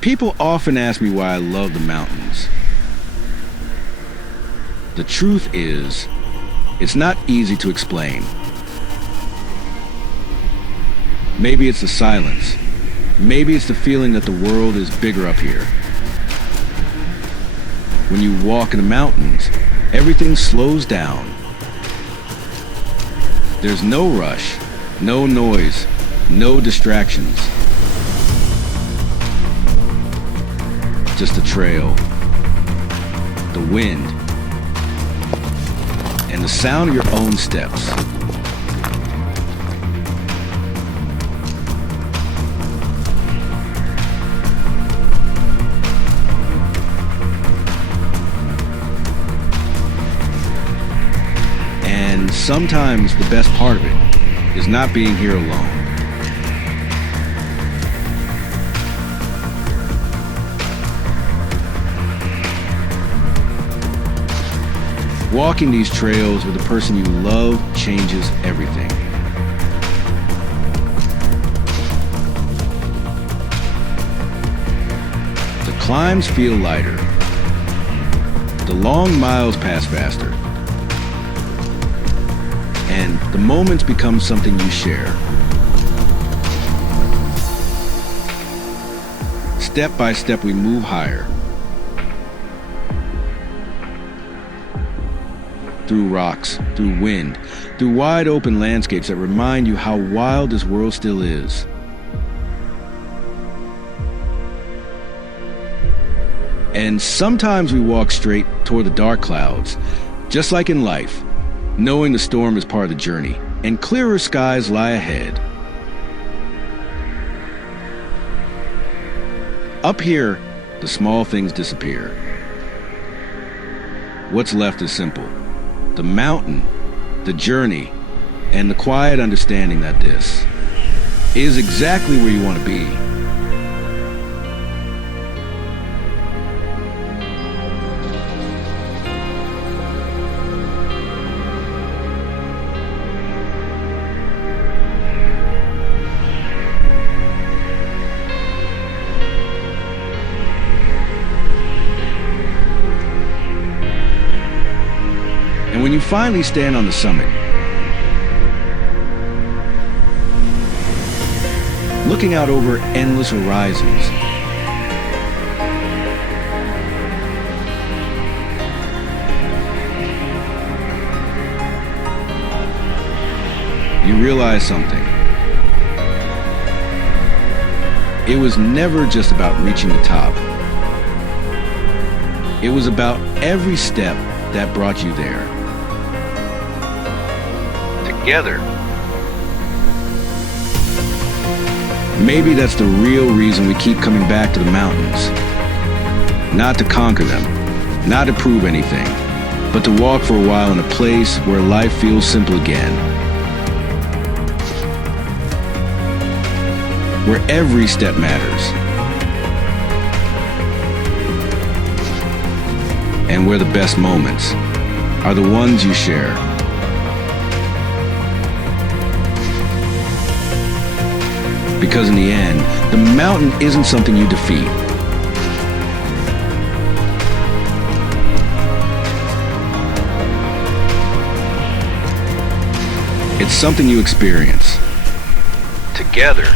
People often ask me why I love the mountains. The truth is, it's not easy to explain. Maybe it's the silence. Maybe it's the feeling that the world is bigger up here. When you walk in the mountains, everything slows down. There's no rush, no noise, no distractions. Just the trail, the wind, and the sound of your own steps. And sometimes the best part of it is not being here alone. Walking these trails with the person you love changes everything. The climbs feel lighter. The long miles pass faster. And the moments become something you share. Step by step, we move higher. Through rocks, through wind, through wide open landscapes that remind you how wild this world still is. And sometimes we walk straight toward the dark clouds, just like in life, knowing the storm is part of the journey, and clearer skies lie ahead. Up here, the small things disappear. What's left is simple. The mountain, the journey, and the quiet understanding that this is exactly where you want to be. And when you finally stand on the summit, looking out over endless horizons, you realize something. It was never just about reaching the top. It was about every step that brought you there. Together. Maybe that's the real reason we keep coming back to the mountains. Not to conquer them, not to prove anything, but to walk for a while in a place where life feels simple again. Where every step matters. And where the best moments are the ones you share. Because in the end, the mountain isn't something you defeat. It's something you experience. Together.